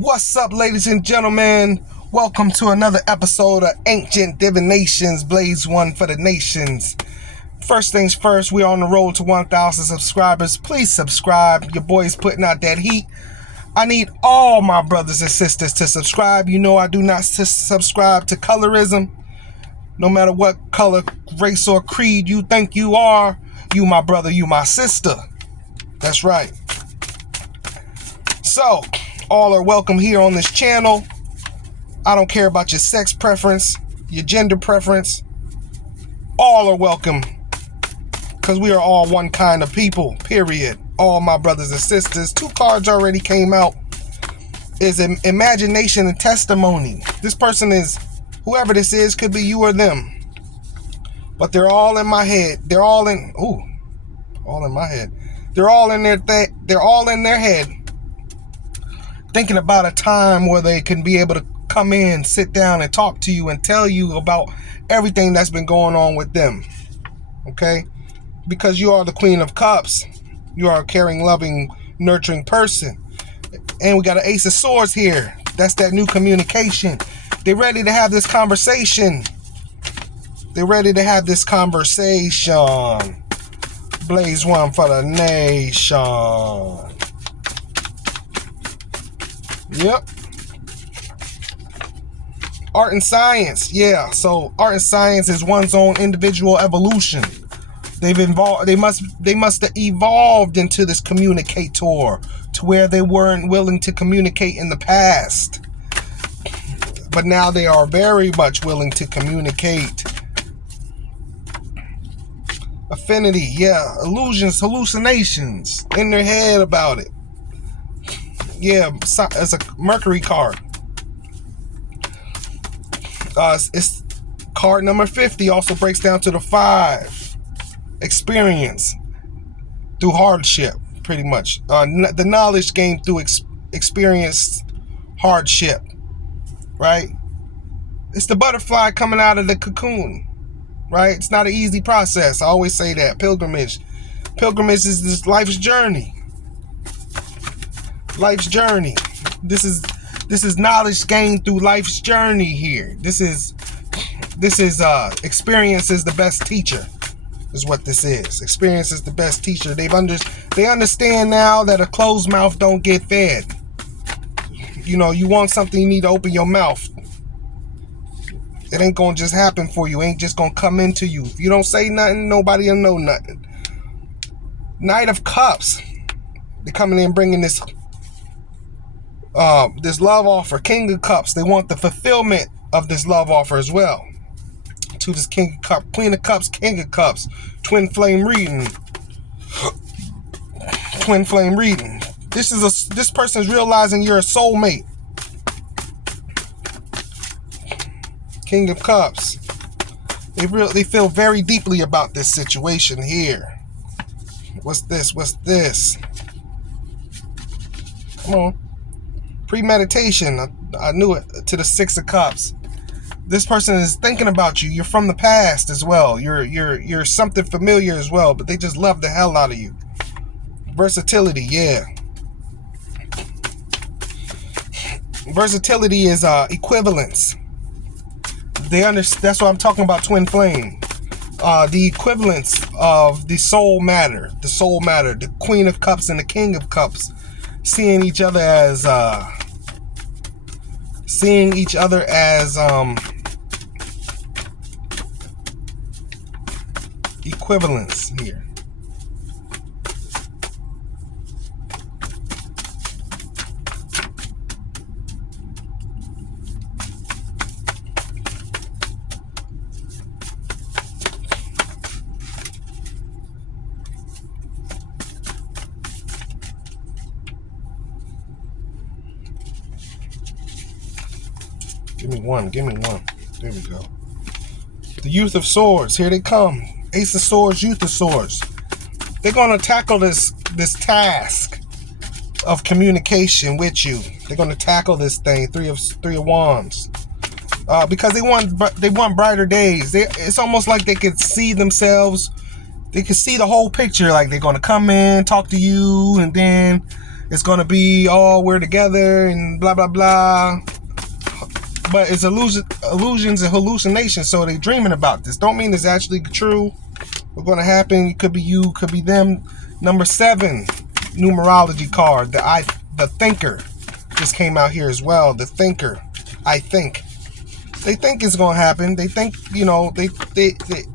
What's up, ladies and gentlemen? Welcome to another episode of Ancient Divinations, Blaze One for the Nations. First things first, we're on the road to 1,000 subscribers. Please subscribe. Your boy's putting out that heat. I need all my brothers and sisters to subscribe. You know I do not subscribe to colorism. No matter what color, race, or creed you think you are, you my brother, you my sister. That's right. So, all are welcome here on this channel. I don't care about your sex preference, your gender preference. All are welcome, because we are all one kind of people, period. All my brothers and sisters. 2 cards already came out. Is imagination and testimony. This person is, whoever this is, could be you or them. But they're all in my head. They're all in, all in my head. They're all in they're all in their head, thinking about a time where they can be able to come in, sit down, and talk to you and tell you about everything that's been going on with them. Okay? Because you are the Queen of Cups. You are a caring, loving, nurturing person. And we got an Ace of Swords here. That's that new communication. They're ready to have this conversation. They're ready to have this conversation. Blaze one for the nation. Yep. Art and science. Yeah. So art and science is one's own individual evolution. They must have evolved into this communicator to where they weren't willing to communicate in the past. But now they are very much willing to communicate. Affinity, yeah. Illusions, hallucinations in their head about it. Yeah, it's a Mercury card. It's card number 50. Also breaks down to the 5. Experience through hardship, pretty much. The knowledge gained through experienced hardship, right? It's the butterfly coming out of the cocoon, right? It's not an easy process. I always say that. Pilgrimage is this life's journey. Life's journey. This is knowledge gained through life's journey here. This is experience is the best teacher, is what this is. Experience is the best teacher. They understand now that a closed mouth don't get fed. You know, you want something, you need to open your mouth. It ain't gonna just happen for you. It ain't just gonna come into you. If you don't say nothing, nobody will know nothing. Knight of Cups. They're coming in bringing this love offer. King of Cups. They want the fulfillment of this love offer as well. To this King of Cups, Queen of Cups, King of Cups. Twin flame reading. Twin flame reading. This person's realizing you're a soulmate. King of Cups. They feel very deeply about this situation here. What's this? Come on. Premeditation. I knew it. To the 6 of Cups. This person is thinking about you. You're from the past as well. You're something familiar as well, but they just love the hell out of you. Versatility, yeah. Versatility is equivalence. That's what I'm talking about. Twin flame. The equivalence of the soul matter. The Queen of Cups and the King of Cups, seeing each other as equivalence here. Give me one. There we go. The Youth of Swords. Here they come. Ace of Swords, Youth of Swords. They're going to tackle this task of communication with you. They're going to tackle this thing. Three of Wands. Because they want brighter days. It's almost like they could see themselves. They could see the whole picture. Like they're going to come in, talk to you, and then It's going to be all we're together and blah, blah, blah. But it's illusions and hallucinations. So they dreaming about this. Don't mean it's actually true. What's going to happen? It could be you, could be them. Number 7 numerology card. The Thinker just came out here as well. The Thinker. I think. They think it's going to happen. They think, they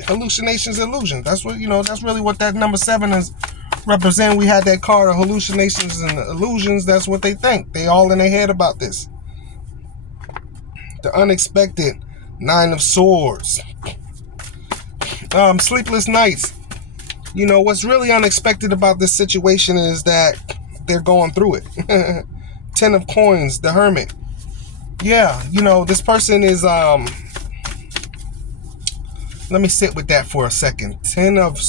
hallucinations, illusions. That's what, that's really what that number 7 is represent. We had that card of hallucinations and illusions. That's what they think. They all in their head about this. The unexpected 9 of Swords. Sleepless nights. What's really unexpected about this situation is that they're going through it. 10 of Coins, the Hermit. Yeah, this person is let me sit with that for a second. 10 of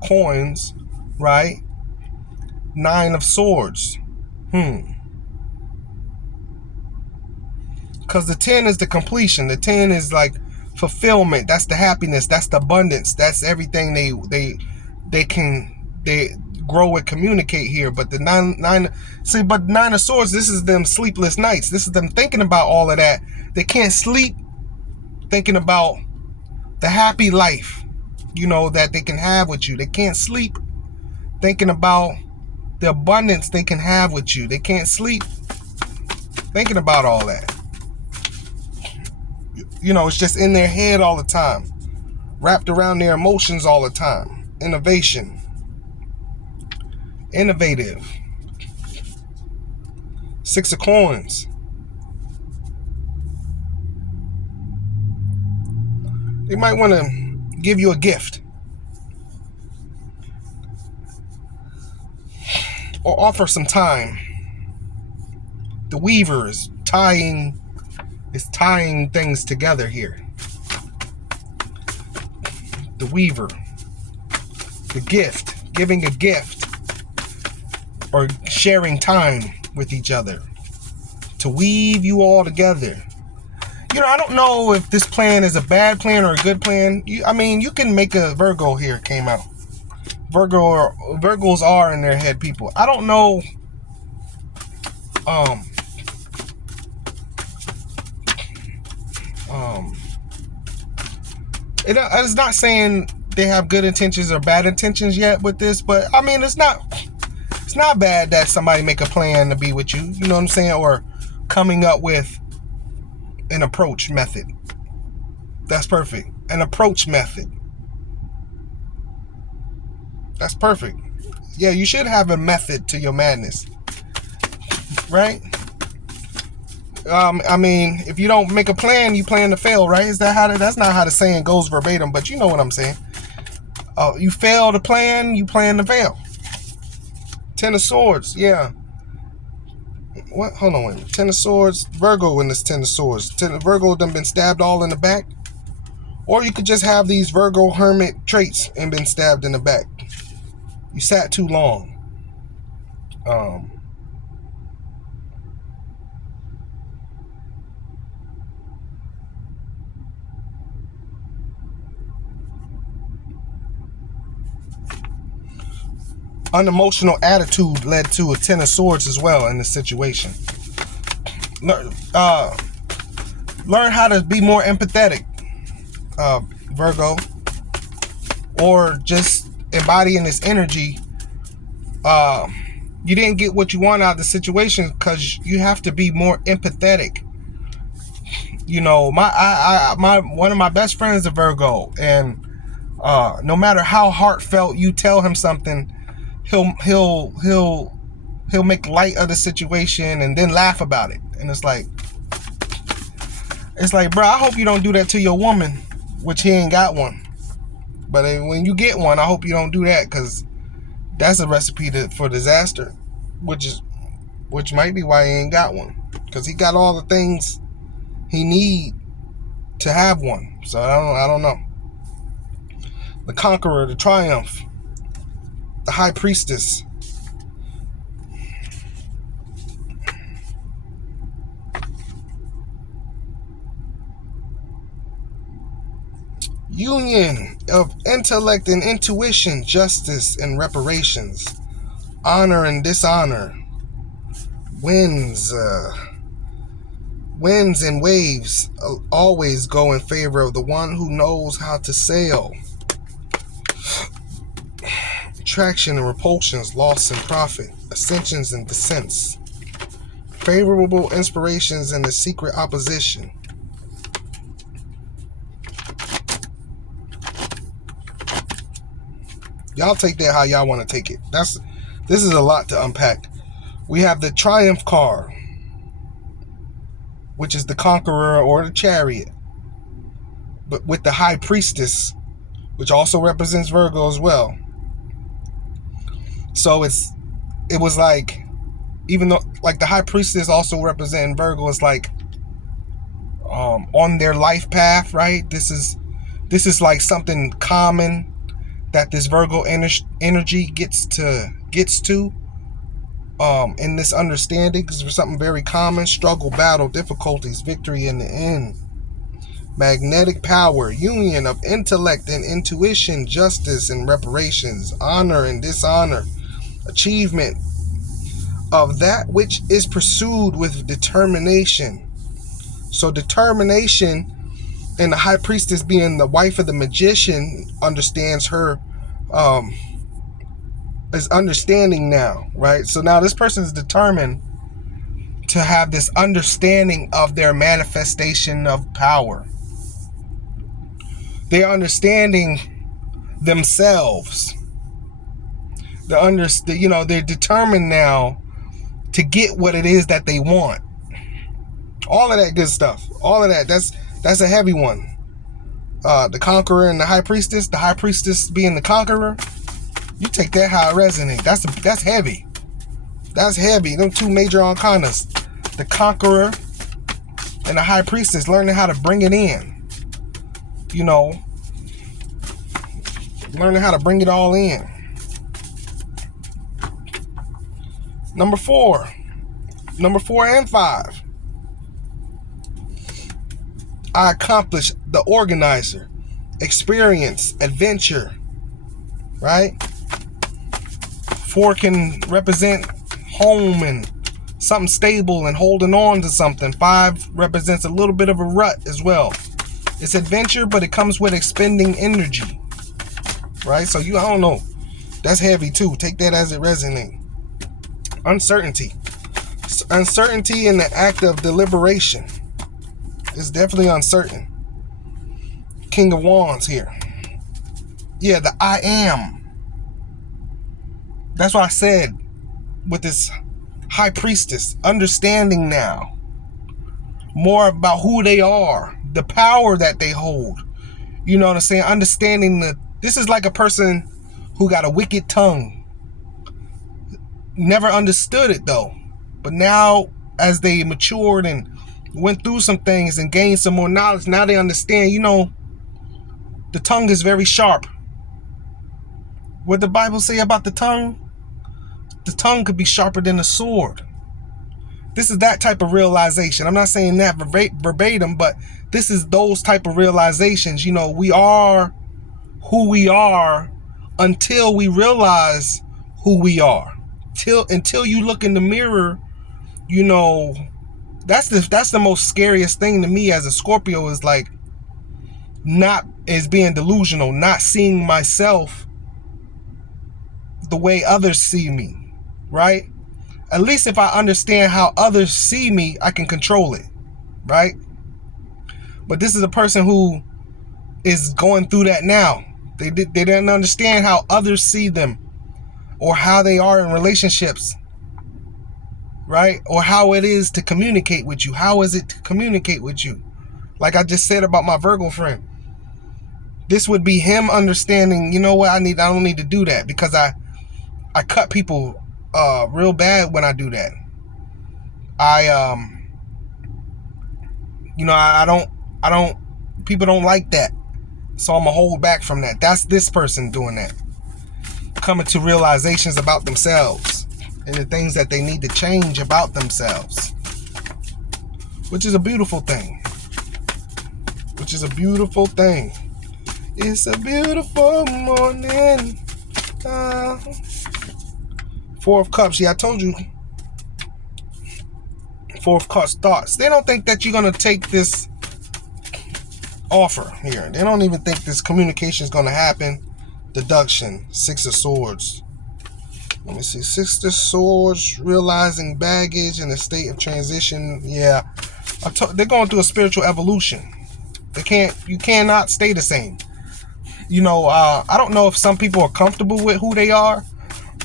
Coins, right? 9 of Swords. Because the 10 is the completion. The 10 is like fulfillment. That's the happiness. That's the abundance. That's everything they grow and communicate here. But the 9 of Swords, this is them sleepless nights. This is them thinking about all of that. They can't sleep thinking about the happy life, that they can have with you. They can't sleep thinking about the abundance they can have with you. They can't sleep thinking about all that. It's just in their head all the time, wrapped around their emotions all the time. Innovative. 6 of Coins. They might want to give you a gift or offer some time. The Weaver is tying things together here. The Weaver. The gift. Giving a gift. Or sharing time with each other. To weave you all together. I don't know if this plan is a bad plan or a good plan. You can make a Virgo here, came out. Virgos are in their head people. I don't know. It's not saying they have good intentions or bad intentions yet with this, but it's not bad that somebody make a plan to be with you. You know what I'm saying? Or coming up with an approach method. That's perfect. An approach method. That's perfect. Yeah, you should have a method to your madness. Right? If you don't make a plan, you plan to fail, right? That's not how the saying goes verbatim, but you know what I'm saying. You fail to plan, you plan to fail. 10 of Swords, yeah. What? Hold on, wait a minute. 10 of Swords, Virgo in this 10 of Swords. Virgo done been stabbed all in the back. Or you could just have these Virgo hermit traits and been stabbed in the back. You sat too long. Unemotional attitude led to a 10 of Swords as well in this situation. Learn how to be more empathetic, Virgo, or just embodying this energy. You didn't get what you want out of the situation because you have to be more empathetic. One of my best friends is a Virgo, and no matter how heartfelt you tell him something, he'll make light of the situation and then laugh about it. And it's like, bro, I hope you don't do that to your woman, which he ain't got one. But when you get one, I hope you don't do that, because that's a recipe for disaster, which might be why he ain't got one, because he got all the things he need to have one. So I don't know. The Conqueror, the Triumph, the High Priestess. Union of intellect and intuition, justice and reparations, honor and dishonor. Winds and waves always go in favor of the one who knows how to sail. Attraction and repulsions, loss and profit, ascensions and descents, favorable inspirations and the secret opposition. Y'all take that how y'all want to take it. This is a lot to unpack. We have the Triumph card, which is the Conqueror or the Chariot, but with the High Priestess, which also represents Virgo as well. So it was like, even though like the High Priestess also representing Virgo, is like on their life path, right? This is like something common that this Virgo energy gets to in this understanding. This is something very common: struggle, battle, difficulties, victory in the end. Magnetic power, union of intellect and intuition, justice and reparations, honor and dishonor, achievement of that which is pursued with determination. So determination, and the High Priestess being the wife of the magician, understands her is understanding now, right? So now this person is determined to have this understanding of their manifestation of power. They're understanding themselves. They're determined now to get what it is that they want. All of that good stuff. All of that. That's a heavy one. The Conqueror and the High Priestess. The High Priestess being the Conqueror. You take that how it resonates. That's heavy. That's heavy. Them two major arcanas. The Conqueror and the High Priestess, learning how to bring it in. Learning how to bring it all in. Number 4 and 5. I accomplish, the organizer, experience, adventure, right? 4 can represent home and something stable and holding on to something. 5 represents a little bit of a rut as well. It's adventure, but it comes with expending energy, right? So I don't know. That's heavy too. Take that as it resonates. Uncertainty in the act of deliberation. It's definitely uncertain. King of Wands here. Yeah, the I am. That's what I said with this High Priestess. Understanding now more about who they are, the power that they hold. You know what I'm saying? Understanding that this is like a person who got a wicked tongue. Never understood it though. But now as they matured and went through some things and gained some more knowledge, now they understand, the tongue is very sharp. What the Bible say about the tongue? The tongue could be sharper than a sword. This is that type of realization. I'm not saying that verbatim, but this is those type of realizations. We are who we are until we realize who we are. Until you look in the mirror, that's the most scariest thing to me as a Scorpio, is like being delusional, not seeing myself the way others see me, right? At least if I understand how others see me, I can control it, right? But this is a person who is going through that now. They didn't understand how others see them, or how they are in relationships, right? Or how it is to communicate with you. How is it to communicate with you? Like I just said about my Virgo friend. This would be him understanding, I don't need to do that, because I cut people real bad when I do that. I don't people don't like that. So I'm gonna hold back from that. That's this person doing that. Coming to realizations about themselves and the things that they need to change about themselves, which is a beautiful thing. It's a beautiful morning. 4 of Cups. Yeah, I told you Fourth thoughts. They don't think that you're going to take this offer here. They don't even think this communication is going to happen. Deduction. Six of Swords. Let me see. Six of Swords. Realizing baggage in a state of transition. Yeah. They're going through a spiritual evolution. You cannot stay the same. I don't know if some people are comfortable with who they are,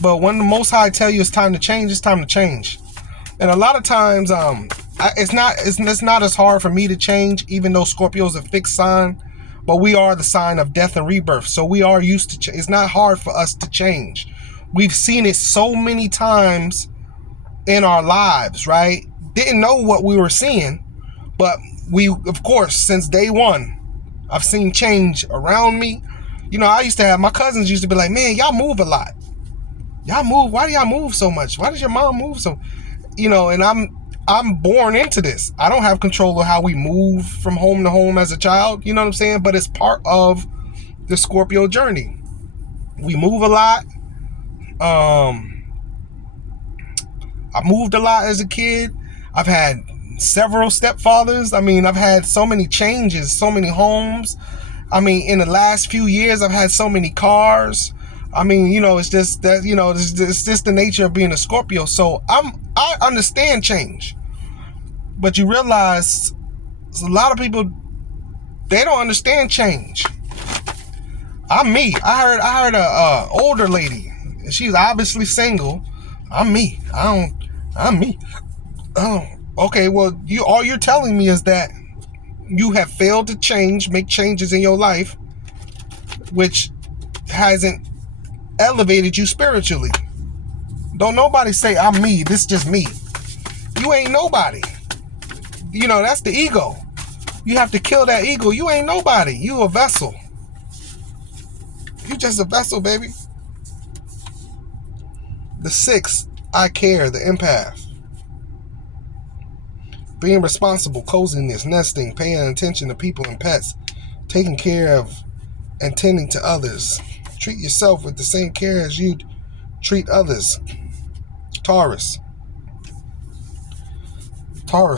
but when the Most High tell you it's time to change, it's time to change. And a lot of times, it's not as hard for me to change, even though Scorpio is a fixed sign, but we are the sign of death and rebirth. So we are used to it's not hard for us to change. We've seen it so many times in our lives, right? Didn't know what we were seeing, but we, of course, since day one, I've seen change around me. I used to have, my cousins used to be like, man, y'all move a lot. Y'all move. Why do y'all move so much? Why does your mom move so? And I'm born into this. I don't have control of how we move from home to home as a child. You know what I'm saying? But it's part of the Scorpio journey. We move a lot. I moved a lot as a kid. I've had several stepfathers. I've had so many changes, so many homes. In the last few years, I've had so many cars. It's just that, it's just the nature of being a Scorpio. So I understand change, but you realize a lot of people, they don't understand change. I'm me. I heard a older lady. She's obviously single. I'm me. I'm me. Oh, okay. Well, all you're telling me is that you have failed to change, make changes in your life, which hasn't elevated you spiritually. Don't nobody say I'm me. This is just me. You ain't nobody. That's the ego. You have to kill that ego. You ain't nobody. You a vessel. You just a vessel, baby. The sixth, I care, the empath. Being responsible, coziness, nesting, paying attention to people and pets, taking care of and tending to others. Treat yourself with the same care as you'd treat others. Taurus,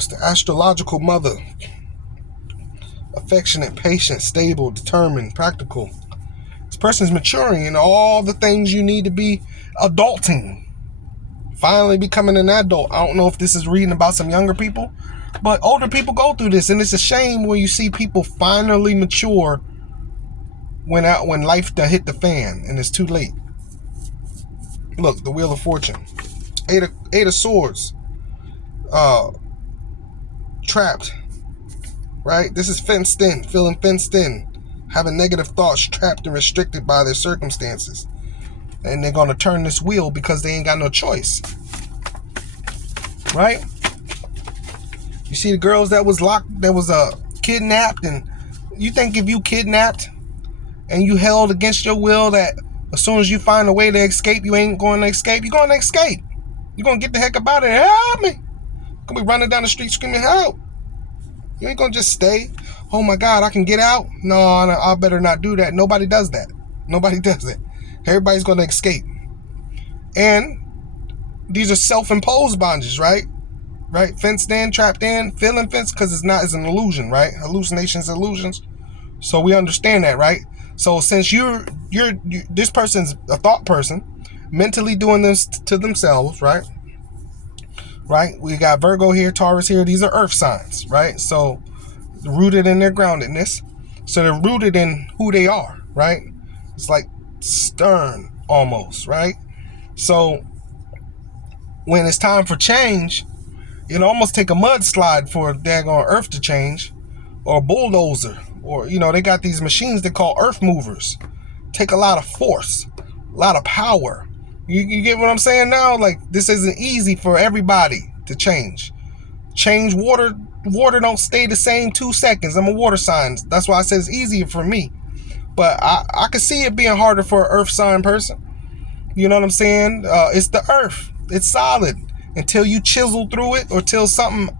the astrological mother. Affectionate, patient, stable, determined, practical. This person's maturing in all the things you need to be adulting. Finally becoming an adult. I don't know if this is reading about some younger people, but older people go through this, and it's a shame when you see people finally mature when life done hit the fan and it's too late. Look, the Wheel of Fortune. Eight of Swords. Trapped. Right? This is fenced in, feeling fenced in, having negative thoughts, trapped and restricted by their circumstances. And they're going to turn this wheel because they ain't got no choice. Right? You see the girls that was kidnapped, and you think if you kidnapped and you held against your will that as soon as you find a way to escape, you ain't going to escape? You're going to escape. You're going to get the heck up out of there. Help me. You're going to be running down the street screaming, help. You ain't going to just stay. Oh my God, I can get out? No, I better not do that. Nobody does that. Nobody does that. Everybody's going to escape. And these are self-imposed bondages, right? Right? Fenced in, trapped in, feeling fenced, because it's an illusion, right? Hallucinations, illusions. So we understand that, right? So since this person's a thought person, mentally doing this to themselves, right? Right? We got Virgo here, Taurus here. These are earth signs, right? So rooted in their groundedness. So they're rooted in who they are, right? It's like stern almost, right? So when it's time for change, it'll almost take a mudslide for a daggone earth to change, or a bulldozer, or, they got these machines they call earth movers. Take a lot of force, a lot of power. You get what I'm saying now? Like, this isn't easy for everybody to change. Water don't stay the same 2 seconds. I'm a water sign. That's why I said it's easier for me. But I could see it being harder for an earth sign person. You know what I'm saying? It's the earth. It's solid. Until you chisel through it, or till something.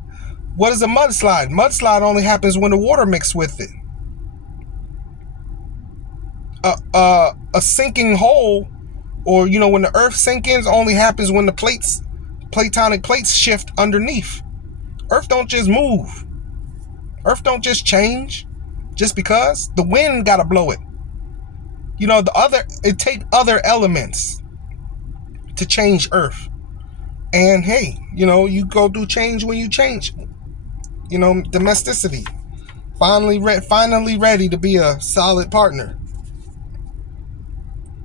What is a mudslide? Mudslide only happens when the water mixes with it. A sinking hole, or when the earth sinks in, only happens when the platonic plates shift underneath. Earth don't just move. Earth don't just change just because. The wind gotta blow it. It take other elements to change Earth. And hey, you go do change when you change. Domesticity. Finally ready to be a solid partner.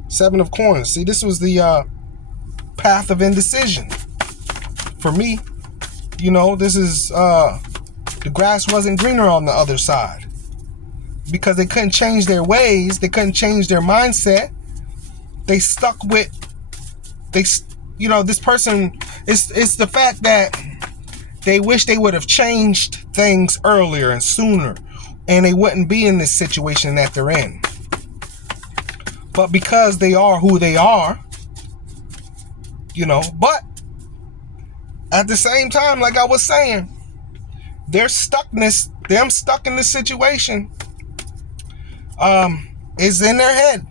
7 of Coins. See, this was the path of indecision. For me, this is the grass wasn't greener on the other side. Because they couldn't change their ways, they couldn't change their mindset. They stuck with this person. It's the fact that they wish they would have changed things earlier and sooner, and they wouldn't be in this situation that they're in. But because they are who they are, but at the same time, like I was saying, them stuck in this situation, is in their head.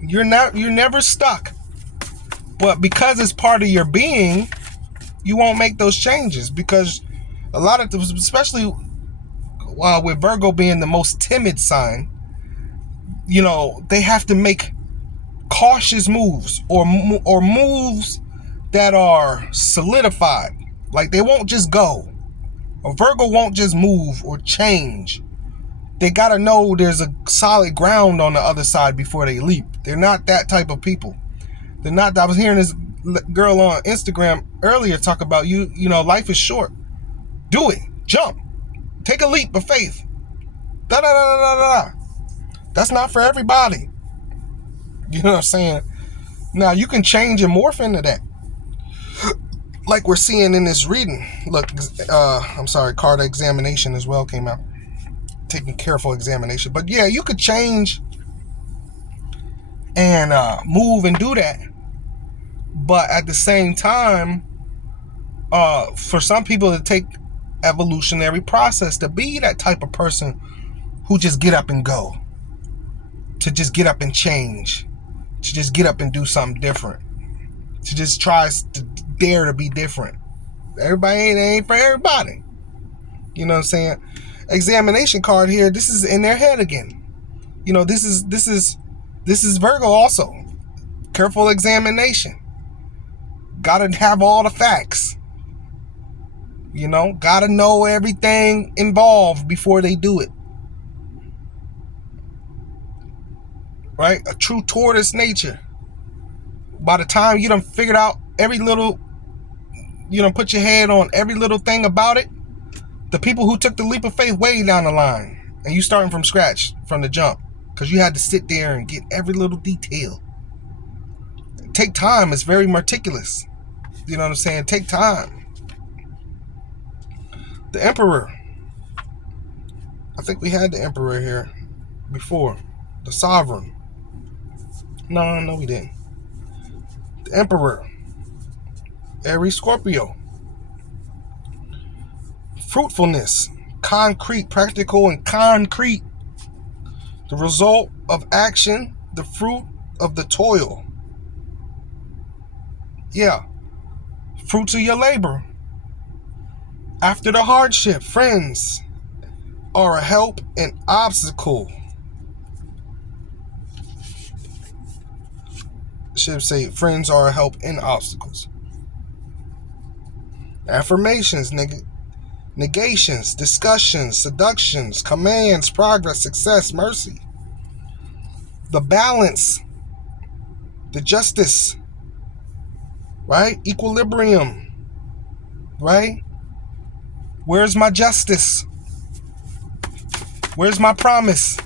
You're never stuck. But because it's part of your being, you won't make those changes, because a lot of those, especially with Virgo being the most timid sign, they have to make cautious moves or moves that are solidified. Like, they won't just go. A Virgo won't just move or change. They got to know there's a solid ground on the other side before they leap. They're not that type of people. They're not. I was hearing this girl on Instagram earlier talk about life is short. Do it. Jump. Take a leap of faith. Da-da-da-da-da-da. That's not for everybody. You know what I'm saying? Now, you can change and morph into that. Like we're seeing in this reading. Look, card examination as well came out. Taking careful examination. But yeah, you could change and move and do that. But at the same time, for some people, it take evolutionary process to be that type of person who just get up and go, to just get up and change, to just get up and do something different, to just try to dare to be different. Everybody ain't for everybody. You know what I'm saying? Examination card here. This is in their head again. This is Virgo also. Careful examination. Gotta have all the facts. Gotta know everything involved before they do it. Right? A true tortoise nature. By the time you done figured out every little, put your head on every little thing about it, the people who took the leap of faith way down the line, and you starting from scratch, from the jump, because you had to sit there and get every little detail. Take time. It's very meticulous. You know what I'm saying? Take time. The Emperor. I think we had the Emperor here before. The Sovereign. No, we didn't. The Emperor. Aries, Scorpio. Fruitfulness. Concrete, practical, and concrete. The result of action, the fruit of the toil. Yeah. Fruits of your labor. After the hardship, friends are a help and obstacle. Should say friends are a help and obstacles. Affirmations, negations, discussions, seductions, commands, progress, success, mercy. The balance, the justice, right? Equilibrium, right? Where's my justice? Where's my promise?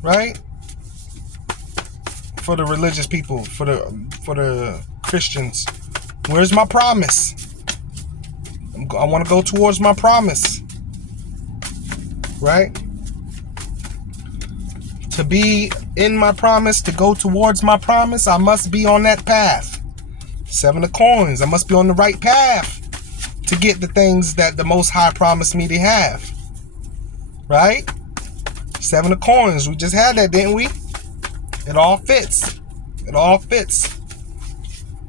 Right? For the religious people, for the Christians, where's my promise? I want to go towards my promise. Right? To be in my promise, to go towards my promise, I must be on that path. 7 of Coins. I must be on the right path to get the things that the Most High promised me to have. Right? 7 of Coins. We just had that, didn't we? It all fits. It all fits.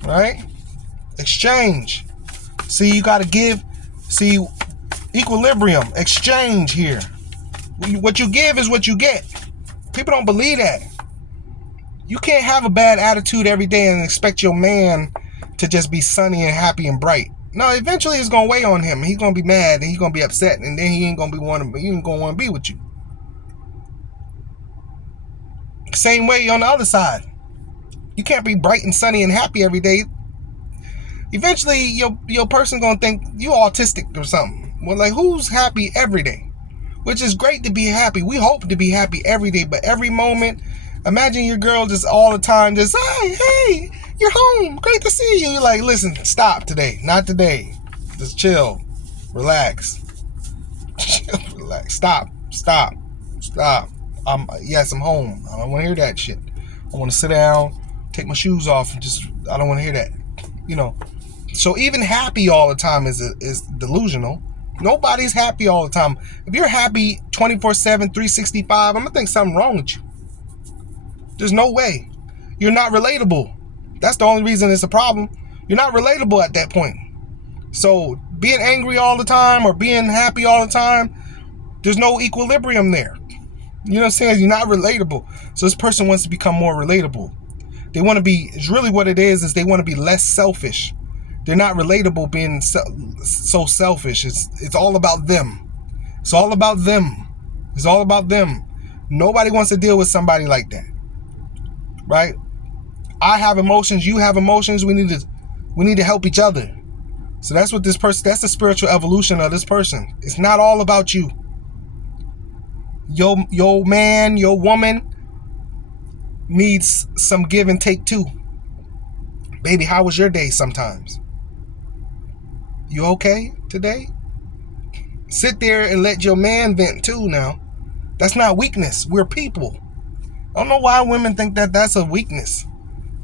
Right? Exchange. See, you got to give. See, equilibrium, exchange here. What you give is what you get. People don't believe that. You can't have a bad attitude every day and expect your man to just be sunny and happy and bright. No, eventually it's gonna weigh on him. He's gonna be mad and he's gonna be upset, and then he ain't gonna want to be with you. Same way on the other side. You can't be bright and sunny and happy every day. Eventually your person gonna think you autistic or something. Well, like, who's happy every day? Which is great to be happy. We hope to be happy every day, but every moment, imagine your girl just all the time just, hey, you're home, great to see you. You're like, listen, stop today, not today. Just chill, relax. Relax, stop. Yes, I'm home. I don't want to hear that shit. I want to sit down, take my shoes off, and I don't want to hear that. So even happy all the time is delusional. Nobody's happy all the time. If you're happy 24/7, 365, I'm gonna think something wrong with you. There's no way. You're not relatable. That's the only reason it's a problem. You're not relatable at that point. So being angry all the time or being happy all the time, there's no equilibrium there. You know what I'm saying? You're not relatable. So this person wants to become more relatable. They want to be, it's really what it is they want to be less selfish. They're not relatable being so selfish. It's all about them. It's all about them. It's all about them. Nobody wants to deal with somebody like that. Right? I have emotions. You have emotions. We need to help each other. So that's what this person, that's the spiritual evolution of this person. It's not all about you. Your man, your woman needs some give and take too. Baby, how was your day sometimes? You okay today? Sit there and let your man vent too now. That's not weakness. We're people. I don't know why women think that that's a weakness.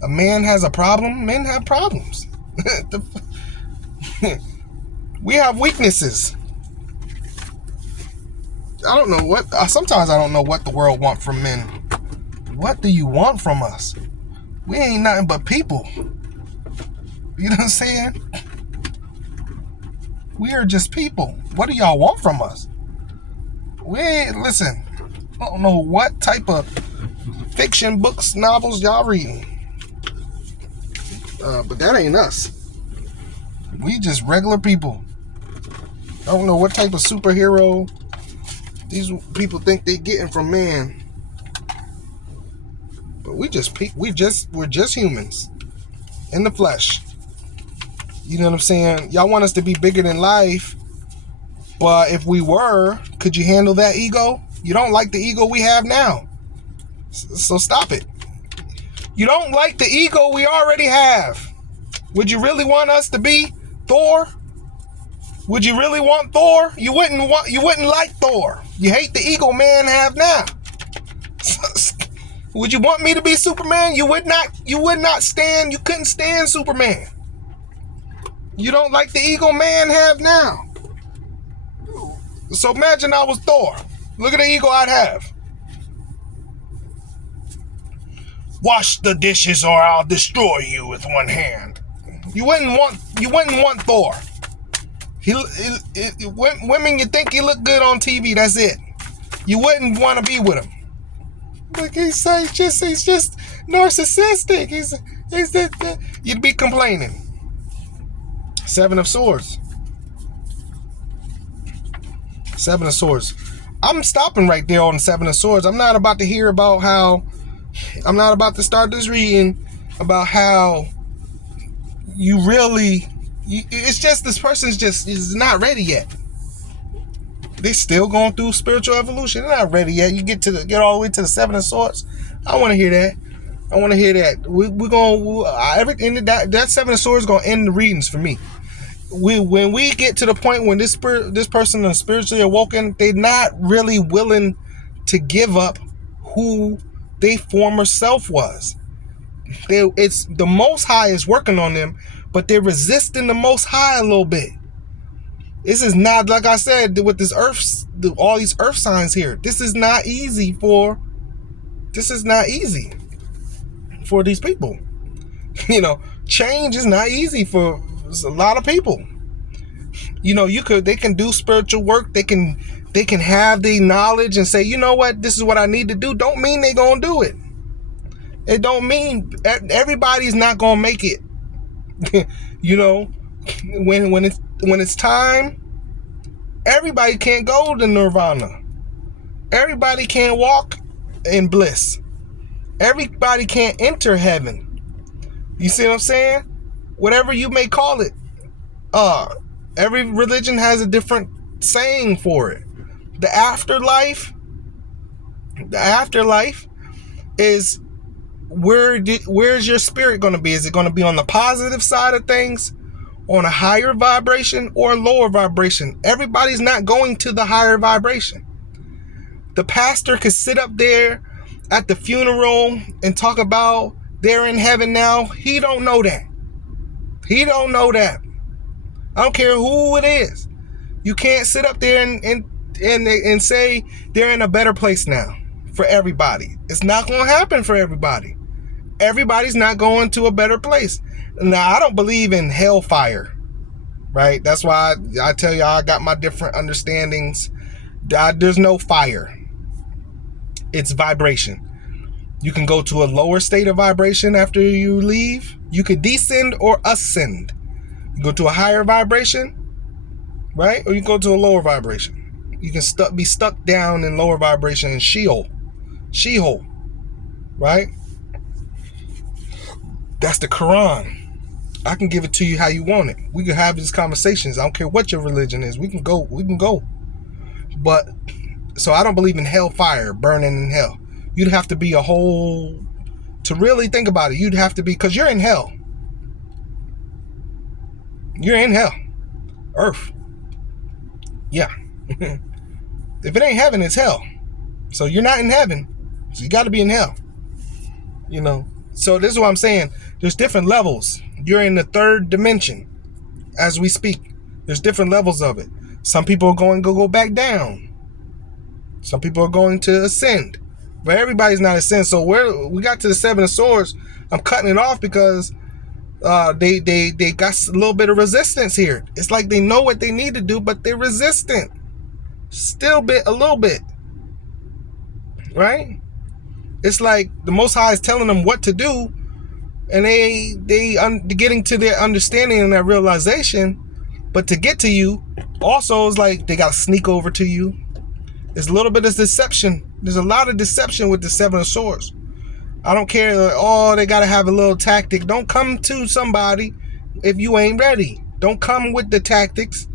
A man has a problem. Men have problems. We have weaknesses. I don't know what, sometimes I don't know what the world wants from men. What do you want from us? We ain't nothing but people. You know what I'm saying? We are just people. What do y'all want from us? Listen, I don't know what type of fiction books, novels y'all reading. But that ain't us. We just regular people. I don't know what type of superhero these people think they getting from man. But we're just humans in the flesh. You know what I'm saying? Y'all want us to be bigger than life, but if we were, could you handle that ego? You don't like the ego we have now, so stop it. You don't like the ego we already have. Would you really want us to be Thor? Would you really want Thor? You wouldn't like Thor. You hate the ego man have now. Would you want me to be Superman? You couldn't stand Superman. You don't like the ego man have now. So imagine I was Thor. Look at the ego I'd have. Wash the dishes or I'll destroy you with one hand. You wouldn't want Thor. Women, you think he look good on TV, that's it. You wouldn't want to be with him. Like he's just narcissistic. You'd be complaining. Seven of Swords. Seven of Swords. I'm stopping right there on the Seven of Swords. I'm not about to start this reading about how it's just this person's is not ready yet. They're still going through spiritual evolution. They're not ready yet. You get all the way to the Seven of Swords. I want to hear that. We're going that Seven of Swords is going to end the readings for me. When we get to the point when this person is spiritually awoken, they're not really willing to give up who their former self was. It's the Most High is working on them, but they're resisting the Most High a little bit. This is not, like I said, with this all these earth signs here. This is not easy for these people. Change is not easy for a lot of people. They can do spiritual work. They can have the knowledge and say, you know what, this is what I need to do. Don't mean they gonna do it. It don't mean everybody's not gonna make it. When it's time, everybody can't go to nirvana. Everybody can't walk in bliss. Everybody can't enter heaven. You see what I'm saying? Whatever you may call it. Every religion has a different saying for it. The afterlife is where's your spirit going to be? Is it going to be on the positive side of things, on a higher vibration, or a lower vibration? Everybody's not going to the higher vibration. The pastor could sit up there at the funeral and talk about they're in heaven now. He don't know that. He don't know that. I don't care who it is. You can't sit up there and say they're in a better place now for everybody. It's not going to happen for everybody. Everybody's not going to a better place. Now, I don't believe in hellfire, right? That's why I tell you I got my different understandings. There's no fire. It's vibration. You can go to a lower state of vibration after you leave. You could descend or ascend. You go to a higher vibration, right? Or you go to a lower vibration. You can be stuck down in lower vibration in Sheol, right? That's the Quran. I can give it to you how you want it. We can have these conversations. I don't care what your religion is. We can go. But so I don't believe in hellfire, burning in hell. You'd have to be to really think about it, you'd have to be, because you're in hell. You're in hell. Earth. Yeah. If it ain't heaven, it's hell. So you're not in heaven. So you got to be in hell. So this is what I'm saying. There's different levels. You're in the third dimension as we speak. There's different levels of it. Some people are going to go back down. Some people are going to ascend. But everybody's not ascend. So we got to the Seven of Swords. I'm cutting it off because they got a little bit of resistance here. It's like they know what they need to do, but they're resistant. A little bit. Right? It's like the Most High is telling them what to do, and they getting to their understanding and that realization. But to get to you, also is like they got to sneak over to you. There's a little bit of deception. There's a lot of deception with the Seven of Swords. I don't care. They got to have a little tactic. Don't come to somebody if you ain't ready. Don't come with the tactics.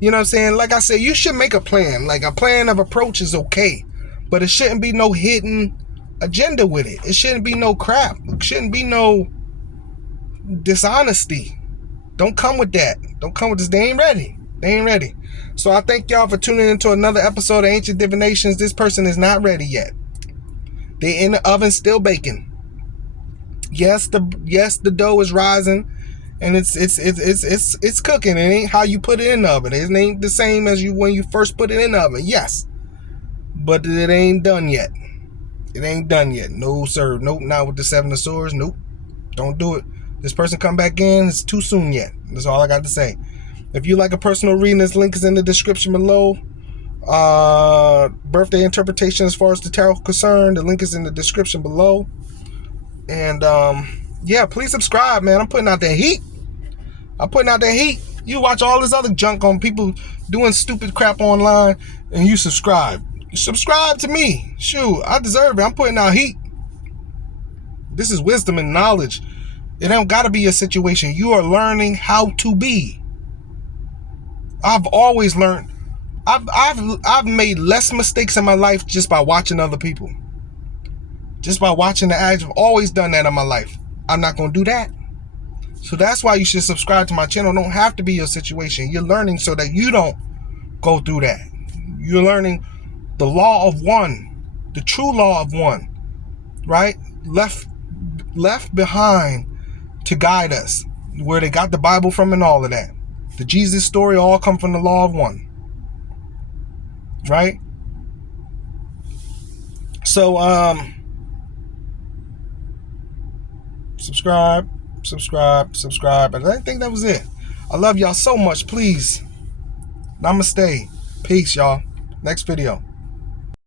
You know what I'm saying? Like I said, you should make a plan. Like a plan of approach is okay. But it shouldn't be no hidden agenda with it. It shouldn't be no crap. It shouldn't be no dishonesty. Don't come with that. Don't come with this. They ain't ready. They ain't ready. So I thank y'all for tuning into another episode of Ancient Divinations. This person is not ready yet. They in the oven still baking. Yes, the dough is rising, and it's cooking. It ain't how you put it in the oven. It ain't the same as when you first put it in the oven. Yes, but it ain't done yet. It ain't done yet. No, sir. Nope, not with the Seven of Swords. Nope. Don't do it. This person come back in. It's too soon yet. That's all I got to say. If you like a personal reading, this link is in the description below. Birthday interpretation as far as the tarot concerned, the link is in the description below. And yeah, please subscribe, man. I'm putting out that heat. You watch all this other junk on people doing stupid crap online, and you subscribe. Subscribe to me. Shoot, I deserve it. I'm putting out heat. This is wisdom and knowledge. It don't gotta be a situation. You are learning how to be. I've always learned. I've made less mistakes in my life just by watching other people. Just by watching the ads. I've always done that in my life. I'm not going to do that. So that's why you should subscribe to my channel. It don't have to be your situation. You're learning so that you don't go through that. You're learning the law of one. The true law of one. Right? Left behind to guide us. Where they got the Bible from and all of that. The Jesus story all come from the law of one. Right? So, subscribe. And I think that was it. I love y'all so much. Please Namaste. Peace, y'all. Next video.